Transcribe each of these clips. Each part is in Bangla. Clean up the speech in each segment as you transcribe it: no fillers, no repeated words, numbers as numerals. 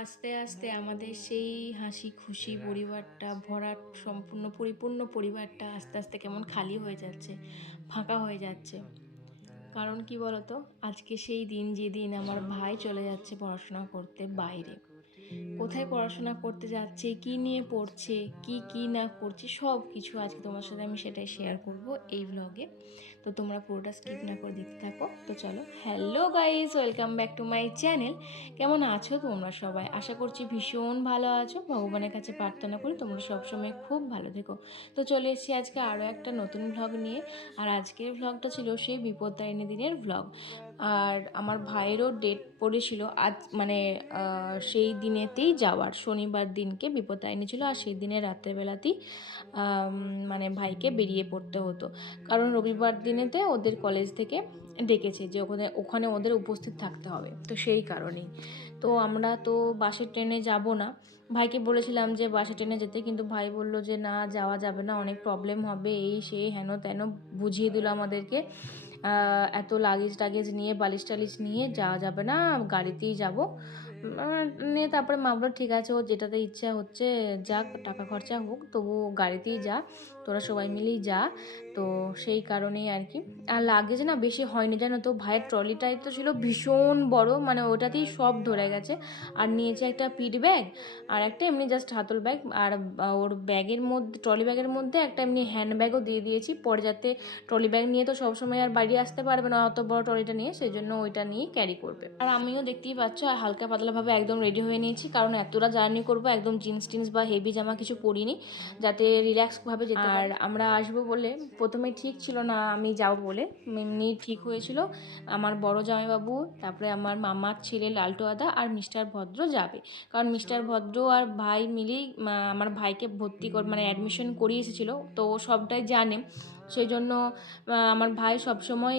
আস্তে আস্তে আমাদের সেই হাসি খুশি পরিবারটা ভরা সম্পূর্ণ পরিপূর্ণ পরিবারটা আস্তে আস্তে কেমন খালি হয়ে যাচ্ছে, ফাঁকা হয়ে যাচ্ছে। কারণ কি বলতো, আজকে সেই দিন যেদিন আমার ভাই চলে যাচ্ছে পড়াশোনা করতে বাইরে। কোথায় পড়াশোনা করতে যাচ্ছে, কি নিয়ে পড়ছে, কি কি না করছে, সব কিছু আজকে তোমার সাথে আমি সেটাই শেয়ার করব এই ব্লগে। তো তোমরা পুরোটা স্কিপ না করে দেখতে থাকো। তো চলো, hello guys, welcome back to my channel. কেমন আছো তোমরা সবাই? আশা করছি ভীষণ ভালো আছো। ভগবানের কাছে প্রার্থনা করি তোমরা সবসময় খুব ভালো থেকো। তো চলে এসেছি আজকে আরও একটা নতুন ভ্লগ নিয়ে। আর আজকের ভ্লগটা ছিল সেই বিপত্তারিণী দিনের ভ্লগ। আর আমার ভাইয়েরও ডেট পড়েছিল আজ, মানে সেই দিনেতেই যাওয়ার, শনিবার দিনকে বিপত্তারিণী ছিল। আর সেই দিনে রাত্রেবেলাতেই মানে ভাইকে বেরিয়ে পড়তে হতো, কারণ রবিবার দিনেতে ওদের কলেজ থেকে ডেকেছে যে ওখানে ওখানে ওদের উপস্থিত থাকতে হবে। তো সেই কারণেই তো আমরা তো বাসে ট্রেনে যাব না। ভাইকে বলেছিলাম যে বাসে ট্রেনে যেতে, কিন্তু ভাই বলল যে না, যাওয়া যাবে না, অনেক প্রবলেম হবে, এই সেই হেন তেন বুঝিয়ে দিল আমাদেরকে। এত লাগেজ টাগেজ নিয়ে, বালিশ টালিশ নিয়ে যাওয়া যাবে না, গাড়িতেই যাব। নিয়ে তারপরে মা বললো ঠিক আছে, ও যেটাতে ইচ্ছা হচ্ছে যাক, টাকা খরচা হোক, তবু গাড়িতেই যা, তোরা সবাই মিলেই যা। তো সেই কারণেই আর কি। আর লাগেজ না বেশি হয়নি জানো তো, ভাইয়ের ট্রলিটাই তো ছিল ভীষণ বড়, মানে ওটাতেই সব ধরে গেছে। আর নিয়েছে একটা পিঠ ব্যাগ আর একটা এমনি জাস্ট হাতল ব্যাগ। আর ওর ব্যাগের মধ্যে, ট্রলি ব্যাগের মধ্যে একটা এমনি হ্যান্ড ব্যাগও দিয়ে দিয়েছি, পরে যাতে ট্রলি ব্যাগ নিয়ে তো সবসময় আর বাড়ি আসতে পারবে না অত বড় ট্রলিটা নিয়ে, সেই জন্য ওইটা নিয়ে ক্যারি করবে। আর আমিও দেখতেই পাচ্ছ আর হালকা পাতলাভাবে একদম রেডি হয়ে নিয়েছি, কারণ এতটা জার্নি করবো, একদম জিন্স টিন্স বা হেভি জামা কিছু পরিনি, যাতে রিল্যাক্সভাবে যেতে পারি। আর আমরা আসবো বলে প্রথমে ঠিক ছিল না আমি যাবো বলে, এমনি ঠিক হয়েছিল আমার বড় জামাইবাবু, তারপরে আমার মামার ছেলে লালটু দাদা আর মিস্টার ভদ্র যাবে। কারণ মিস্টার ভদ্র আর ভাই মিলেই আমার ভাইকে ভর্তি মানে অ্যাডমিশন করিয়ে এসেছিলো, তো ও সবটাই জানে। সেই জন্য আমার ভাই সবসময়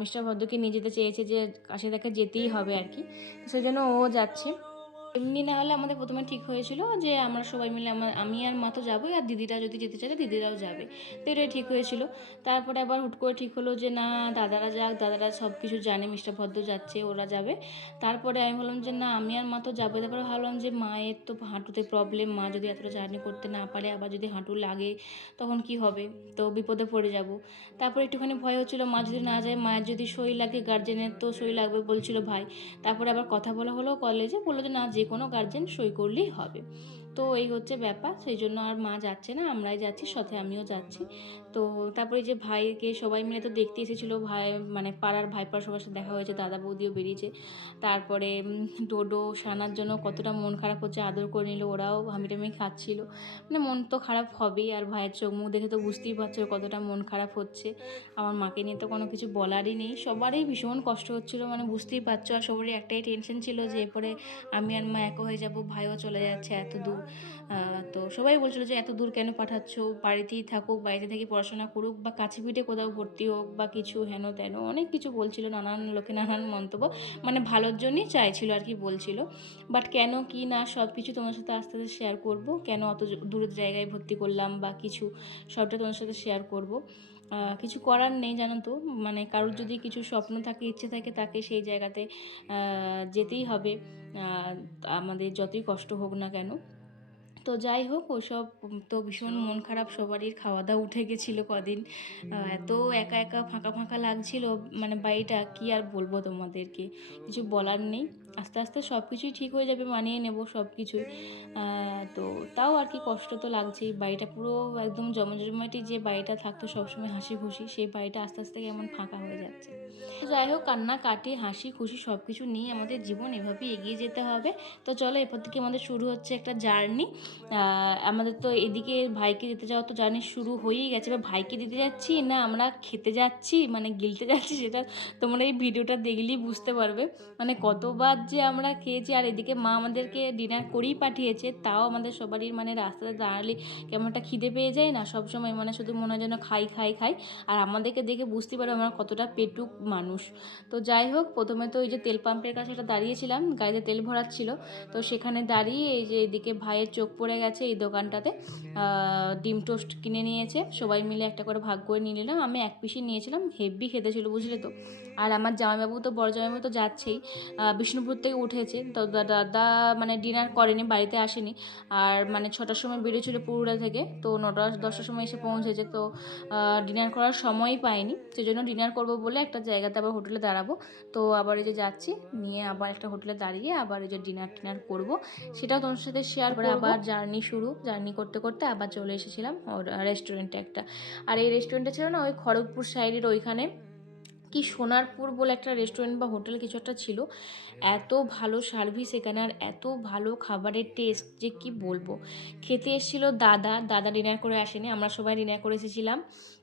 মিস্টার ভদ্রকে নিয়ে যেতে চেয়েছে, যে কাছে তাকে যেতেই হবে আর কি। সেই জন্য ও যাচ্ছে। এমনি না হলে আমাদের প্রথমে ঠিক হয়েছিল যে আমরা সবাই মিলে, আমি আর মা তো যাবোই, আর দিদিরা যদি যেতে চায় দিদিরাও যাবে। তো এটাই ঠিক হয়েছিল। তারপরে আবার হুট করে ঠিক হলো যে না, দাদারা যাক, দাদারা সব কিছু জানে, মিস্টার ভদ্র যাচ্ছে, ওরা যাবে। তারপরে আমি বললাম যে না, আমি আর মা তো যাবো। তারপরে ভাবলাম যে মায়ের তো হাঁটুতে প্রবলেম, মা যদি এতটা জার্নি করতে না পারে, আবার যদি হাঁটু লাগে তখন কি হবে, তো বিপদে পড়ে যাব। তারপরে একটুখানি ভয় হচ্ছিলো মা যদি না যায়, মায়ের যদি সই লাগে, গার্জেনের তো সই লাগবে বলছিল ভাই। তারপরে আবার কথা বলা হলো কলেজে, বললো যে না, যে কোনো গার্জেন সই করলেই হবে। তো এই হচ্ছে ব্যাপার, সেই জন্য আর মা যাচ্ছে না, আমরাই যাচ্ছি, সাথে আমিও যাচ্ছি। তো তারপরে যে ভাইকে সবাই মিলে তো দেখতে এসেছিলো, ভাই মানে পাড়ার ভাইপার সবার সাথে দেখা হয়েছে, দাদা বৌদিও বেরিয়েছে। তারপরে ডোডো সানার জন্য কতটা মন খারাপ হচ্ছে, আদর করে নিল, ওরাও হামিটামি খাচ্ছিল। মানে মন তো খারাপ হবেই, আর ভাইয়ের চোখ মুখ দেখে তো বুঝতেই পারছো কতটা মন খারাপ হচ্ছে। আমার মাকে নিয়ে তো কোনো কিছু বলারই নেই, সবারই ভীষণ কষ্ট হচ্ছিলো, মানে বুঝতেই পারছো। আর সবারই একটাই টেনশন ছিল যে এরপরে আমি আর মা একা হয়ে যাব, ভাইও চলে যাচ্ছে এত দূর। তো সবাই বলছিলো যে এত দূর কেন পাঠাচ্ছ, বাড়িতেই থাকুক, বাড়িতে থেকে পড়াশোনা করুক, বা কাছে পিঠে কোথাও ভর্তি হোক, বা কিছু হেন তেন অনেক কিছু বলছিল, নানান লোকে নানান মন্তব্য, মানে ভালোর জন্যই চাইছিল আর কি বলছিল। বাট কেন কি না সব কিছু তোমার সাথে আস্তে আস্তে শেয়ার করব, কেন অত দূরের জায়গায় ভর্তি করলাম বা কিছু, সবটা তোমার সাথে শেয়ার করব। কিছু করার নেই জানো তো, মানে কারোর যদি কিছু স্বপ্ন থাকে, ইচ্ছে থাকে, তাকে সেই জায়গাতে যেতেই হবে, আমাদের যতই কষ্ট হোক না কেন। তো যাই হোক, ওসব তো ভীষণ মন খারাপ সবারই, খাওয়া দাওয়া উঠে গেছিলো কদিন। এত একা একা ফাঁকা ফাঁকা লাগছিল, মানে বাড়িটা কি আর বলবো তোমাদেরকে, কিছু বলার নেই। আস্তে আস্তে সব কিছুই ঠিক হয়ে যাবে, মানিয়ে নেব সব কিছুই। তো তাও আর কি কষ্ট তো লাগছেই, বাড়িটা পুরো একদম জমজমাটি যে বাড়িটা থাকতো সবসময় হাসি খুশি, সেই বাড়িটা আস্তে আস্তে কেমন ফাঁকা হয়ে যাচ্ছে। তো যাই হোক, কান্না কাটি হাসি খুশি সব কিছু নিয়ে আমাদের জীবন এভাবেই এগিয়ে যেতে হবে। তো চলো, এরপর থেকে আমাদের শুরু হচ্ছে একটা জার্নি। আমাদের তো এদিকে ভাইকে দিতে যাওয়া তো জার্নি শুরু হয়েই গেছে, এবার ভাইকে দিতে যাচ্ছি না আমরা খেতে যাচ্ছি, মানে গিলতে যাচ্ছি, সেটা তোমরা এই ভিডিওটা দেখলেই বুঝতে পারবে। মানে কতবার যে আমরা খেয়েছি, আর এদিকে মা আমাদেরকে ডিনার করেই পাঠিয়েছে, তাও আমাদের সবারই মানে রাস্তাতে দাঁড়ালে কেমন একটা খিদে পেয়ে যায় না সব সময়, মানে শুধু মনে হয় যেন খাই খাই খাই। আর আমাদেরকে দেখে বুঝতে পারবে আমরা কতটা পেটুক মানুষ। তো যাই হোক, প্রথমে তো ওই যে তেল পাম্পের কাছে একটা দাঁড়িয়েছিলাম, গাড়িতে তেল ভরাচ্ছিল, তো সেখানে দাঁড়িয়ে এই যে এদিকে ভাইয়ের চোখ পড়ে গেছে এই দোকানটাতে। ডিম টোস্ট কিনে নিয়েছে, সবাই মিলে একটা করে ভাগ করে নিয়ে নিলাম, আমি এক পিসই নিয়েছিলাম, হেভি খেতে ছিল বুঝলে তো। আর আমার জামাইবাবু তো, বড় জামাইবাবু তো যাচ্ছেই, বিষ্ণুপুর দুপুর থেকে উঠেছে, তো দাদা মানে ডিনার করেনি, বাড়িতে আসেনি। আর মানে 6টার সময় বেরিয়েছিল পুরুলিয়া থেকে, তো 9টা 10টার সময় এসে পৌঁছেছে। তো ডিনার করার সময়ই পাইনি, সেই জন্য ডিনার করবো বলে একটা জায়গাতে আবার হোটেলে দাঁড়াবো। তো আবার এই যে যাচ্ছি, নিয়ে আবার একটা হোটেলে দাঁড়িয়ে আবার এই যে ডিনার করবো, সেটাও তোমার সাথে শেয়ার করে। আবার জার্নি করতে করতে আবার চলে এসেছিলাম রেস্টুরেন্টে একটা। আর এই রেস্টুরেন্টটা ছিল না ওই খড়গপুর সাইডের ওইখানে, কি সোনারপুর বলে একটা রেস্টুরেন্ট বা হোটেল কিছু একটা ছিল। এত ভালো সার্ভিস এখানে, আর এত ভালো খাবারের টেস্ট যে কি বলবো। খেতে এসেছিলো দাদা ডিনার করে আসেনি, আমরা সবাই ডিনার করে এসেছিলাম।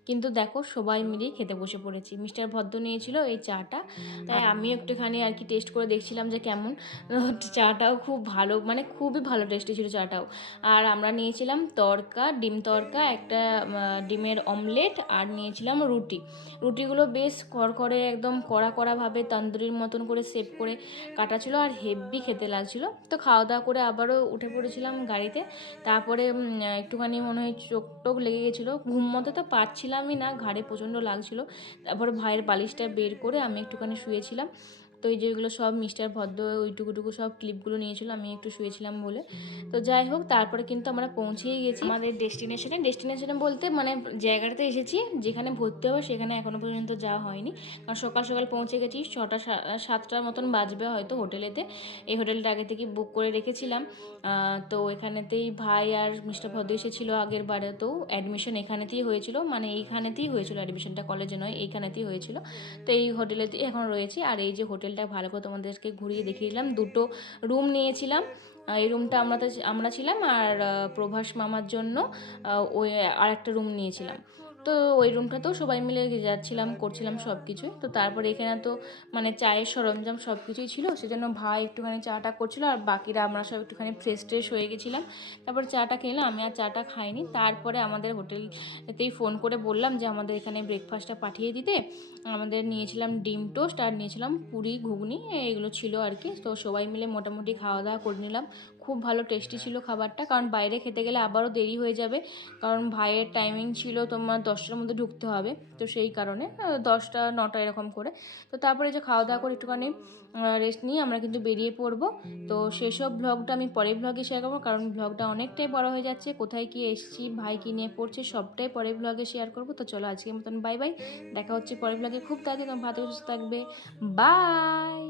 কিন্তু দেখো সবাই মিলেই খেতে বসে পড়েছি। মিস্টার ভদ্র নিয়েছিল এই চাটা, তাই আমি একটুখানি আর কি টেস্ট করে দেখছিলাম যে কেমন। চাটাও খুব ভালো, মানে খুবই ভালো টেস্টি ছিল চাটাও। আর আমরা নিয়েছিলাম তড়কা, ডিম তড়কা, একটা ডিমের অমলেট, আর নিয়েছিলাম রুটিগুলো বেশ করে একদম কড়াভাবে তন্দুরির মতন করে সেভ করে কাটা ছিল, আর হেভি খেতে লাগছিলো। তো খাওয়া দাওয়া করে আবারও উঠে পড়েছিলাম গাড়িতে। তারপরে একটুখানি মনে হয় চোখ টোক লেগে গেছিলো, ঘুম মতো তো পাচ্ছিলামই না, ঘাড়ে প্রচণ্ড লাগছিলো। তারপরে ভাইয়ের বালিশটা বের করে আমি একটুখানি শুয়েছিলাম। তো এই যেগুলো সব মিস্টার ভদ্র ওইটুকুটুকু সব ক্লিপগুলো নিয়েছিল, আমি একটু শুয়েছিলাম বলে। তো যাই হোক, তারপরে কিন্তু আমরা পৌঁছেই গেছি আমাদের ডেস্টিনেশনে বলতে মানে জায়গাটাতে এসেছি যেখানে ভর্তি হবে, সেখানে এখনও পর্যন্ত যাওয়া হয়নি। কারণ সকাল সকাল পৌঁছে গেছি, 6টা 7টার মতন বাজবে হয়তো হোটেলেতে। এই হোটেলটা আগে থেকে বুক করে রেখেছিলাম। তো এখানেতেই ভাই আর মিস্টার ভদ্র এসেছিলো আগের বারেতেও। অ্যাডমিশন এখানেতেই হয়েছিল, মানে এইখানেতেই হয়েছিল অ্যাডমিশনটা, কলেজে নয়, এইখানেতেই হয়েছিল। তো এই হোটেলেতেই এখন রয়েছি। আর এই যে হোটেলটা ভালো করে তোমাদেরকে ঘুরিয়ে দেখিয়ে দিলাম। 2টো রুম নিয়েছিলাম। এই রুমটা আমরা ছিলাম, আর প্রভাস মামার জন্য ওই আরেকটা রুম নিয়েছিলাম। তো ওই রুমটাতেও সবাই মিলে যাচ্ছিলাম, করছিলাম সব কিছুই। তো তারপরে এখানে তো মানে চায়ের সরঞ্জাম সব কিছুই ছিল, সেজন্য ভাই একটুখানি চাটা করছিলো, আর বাকিরা আমরা সব একটুখানি ফ্রেশ হয়ে গেছিলাম। তারপরে চাটা খেলাম, আমি আর চাটা খাইনি। তারপরে আমাদের হোটেলতেই ফোন করে বললাম যে আমাদের এখানে ব্রেকফাস্টটা পাঠিয়ে দিতে। আমাদের নিয়েছিলাম ডিম টোস্ট, আর নিয়েছিলাম পুরি ঘুগনি, এগুলো ছিল আর কি। তো সবাই মিলে মোটামুটি খাওয়া দাওয়া করে নিলাম। খুব ভালো টেস্টি ছিল খাবারটা, কারণ বাইরে খেতে গেলে আবারও দেরি হয়ে যাবে, কারণ ভাইয়ের টাইমিং ছিল তোমার 10টার মধ্যে ঢুকতে হবে। তো সেই কারণে 10টা 9টা এরকম করে। তো তারপরে যে খাওয়া দাওয়া করে একটুখানি রেস্ট নিয়ে আমরা কিন্তু বেরিয়ে পড়বো। তো সেসব ব্লগটা আমি পরের ব্লগে শেয়ার করবো, কারণ ব্লগটা অনেকটাই বড় হয়ে যাচ্ছে। কোথায় কি এসেছি, ভাই কি নিয়ে পড়ছে, সবটাই পরের ব্লগে শেয়ার করবো। তো চলো আজকের মতন বাই বাই, দেখা হচ্ছে পরের ব্লগে খুব তাড়াতাড়ি। তোমার ভালো সুস্থ থাকবে, বাই।